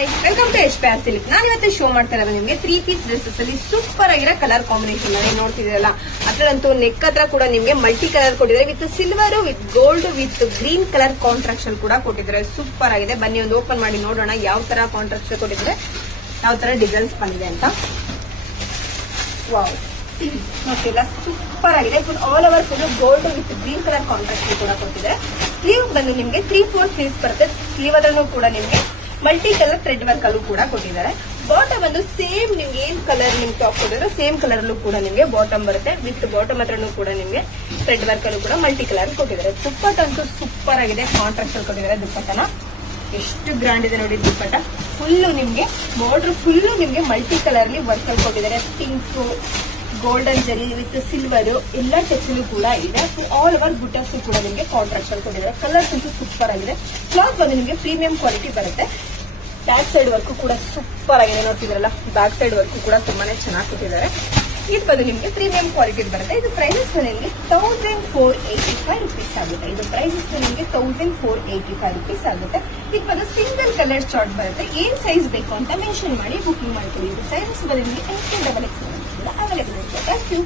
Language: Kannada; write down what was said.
Hi, welcome to HP silk. ನಾನು ಇವತ್ತು ಶೋ ಮಾಡ್ತಾ ಇರೋದು ನಿಮಗೆ 3 ಪೀಸ್ ಡ್ರೆಸಸ್ ಅಲ್ಲಿ ಸೂಪರ್ ಆಗಿರೋ ಕಲರ್ ಕಾಂಬಿನೇಷನ್ ನೀವು ನೋಡ್ತಿದ್ದೀರಲ್ಲ. ಅದರಂತೂ ನೆಕ್ ಹತ್ರ ಕೂಡ ನಿಮಗೆ ಮಲ್ಟಿ ಕಲರ್ ಕೊಟ್ಟಿದ್ದಾರೆ with silver, with gold, with green colour contraction ಕೂಡ ಕೊಟ್ಟಿದ್ದಾರೆ. ಸೂಪರ್ ಆಗಿದೆ. ಬನ್ನಿ ಒಂದು ಓಪನ್ ಮಾಡಿ ನೋಡೋಣ ಯಾವ ತರ ಕಾಂಟ್ರಾಕ್ಷನ್ ಕೊಟ್ಟಿದ್ದಾರೆ, ಯಾವ ತರ ಡಿಸೈನ್ಸ್ ಬಂದಿದೆ ಅಂತ. ವಾವ್, ನೋಡ್ತಿಲ್ಲ, ಸೂಪರ್ ಆಗಿದೆ. Full all over full gold with green colour contract ಕೂಡ ಕೊಟ್ಟಿದ್ದಾರೆ. ಸ್ಲೀವ್ ಬಂದು ನಿಮಗೆ 3/4 ಸ್ಲೀವ್ಸ್ ಬರುತ್ತೆ. ಸ್ಲೀವ್ ಅದ್ರೂ ಕೂಡ ನಿಮಗೆ ಮಲ್ಟಿ ಕಲರ್ ಥ್ರೆಡ್ ವರ್ಕ್ ಅಲ್ಲೂ ಕೂಡ ಕೊಟ್ಟಿದ್ದಾರೆ. ಬಾಟಮ್ ಬಂದು ಸೇಮ್ ನಿಮ್ಗೆ ಏನ್ ಕಲರ್ ನಿಮ್ಗೆ ಟಾಪ್ ಕೊಟ್ಟಿದ್ರೆ ಸೇಮ್ ಕಲರ್ ಅಲ್ಲೂ ಕೂಡ ನಿಮಗೆ ಬಾಟಮ್ ಬರುತ್ತೆ. ವಿತ್ ಬಾಟಮ್ ಹತ್ರನೂ ಕೂಡ ನಿಮಗೆ ಥ್ರೆಡ್ ವರ್ಕ್ ಅಲ್ಲೂ ಕೂಡ ಮಲ್ಟಿ ಕಲರ್ ಕೊಟ್ಟಿದ್ದಾರೆ. ದುಪ್ಪಟ್ಟ ಅಂತೂ ಸೂಪರ್ ಆಗಿದೆ. ಕಾಂಟ್ರಾಕ್ಟ್ ಅಲ್ಲಿ ಕೊಟ್ಟಿದ್ದಾರೆ ದುಪ್ಪಟ್ಟನ. ಎಷ್ಟು ಗ್ರ್ಯಾಂಡ್ ಇದೆ ನೋಡಿ ದುಪ್ಪಟ್ಟ. ಫುಲ್ಲು ನಿಮ್ಗೆ ಬಾರ್ಡರ್ ಫುಲ್ಲು ನಿಮ್ಗೆ ಮಲ್ಟಿ ಕಲರ್ ಅಲ್ಲಿ ವರ್ಕ್ ಅಲ್ಲಿ ಕೊಟ್ಟಿದ್ದಾರೆ. ಪಿಂಕ್, ಗೋಲ್ಡನ್ ಜರಿ ವಿತ್ ಸಿಲ್ವರ್ ಎಲ್ಲ ಟಚ್ ಕೂಡ ಇದೆ. ಆಲ್ ಓವರ್ ಬುಟರ್ಸ್ ಕೂಡ ನಿಮಗೆ ಕಾಂಟ್ರಾಕ್ಟ್ ಅಲ್ಲಿ ಕೊಟ್ಟಿದ್ದಾರೆ. ಕಲರ್ಸ್ ಅಂತೂ ಸೂಪರ್ ಆಗಿದೆ. ಕ್ಲಾತ್ ಬಂದು ನಿಮಗೆ ಪ್ರೀಮಿಯಂ ಕ್ವಾಲಿಟಿ ಬರುತ್ತೆ. ಬ್ಯಾಕ್ ಸೈಡ್ ವರ್ಕ್ ಕೂಡ ಸೂಪರ್ ಆಗಿದೆ. ನೋಡ್ತಿದ್ರಲ್ಲ, ಬ್ಯಾಕ್ ಸೈಡ್ ವರ್ಕ್ ಕೂಡ ತುಂಬಾನೇ ಚೆನ್ನಾಗಿ ಕೊಟ್ಟಿದ್ದಾರೆ. ಇದು ಬಂದು ನಿಮಗೆ ಪ್ರೀಮಿಯಂ ಕ್ವಾಲಿಟಿ ಬರುತ್ತೆ. ಇದು ಪ್ರೈಸಸ್ ನಿಮಗೆ 1485 rupees ಆಗುತ್ತೆ. ಇದು ಪ್ರೈಸಸ್ ನಿಮಗೆ 1485 rupees ಆಗುತ್ತೆ. ಇದು ಬಂದು ಸಿಂಗಲ್ ಕಲರ್ ಚಾರ್ಟ್ ಬರುತ್ತೆ. ಏನ್ ಸೈಜ್ ಬೇಕು ಅಂತ ಮೆನ್ಷನ್ ಮಾಡಿ ಬುಕಿಂಗ್ ಮಾಡ್ಕೊಳ್ಳಿ. ಇದು ಸೈಜಸ್ ಬಂದು ನಿಮಗೆ XXL ಅವೈಲೇಬಲ್ ಇರುತ್ತೆ. Thank you.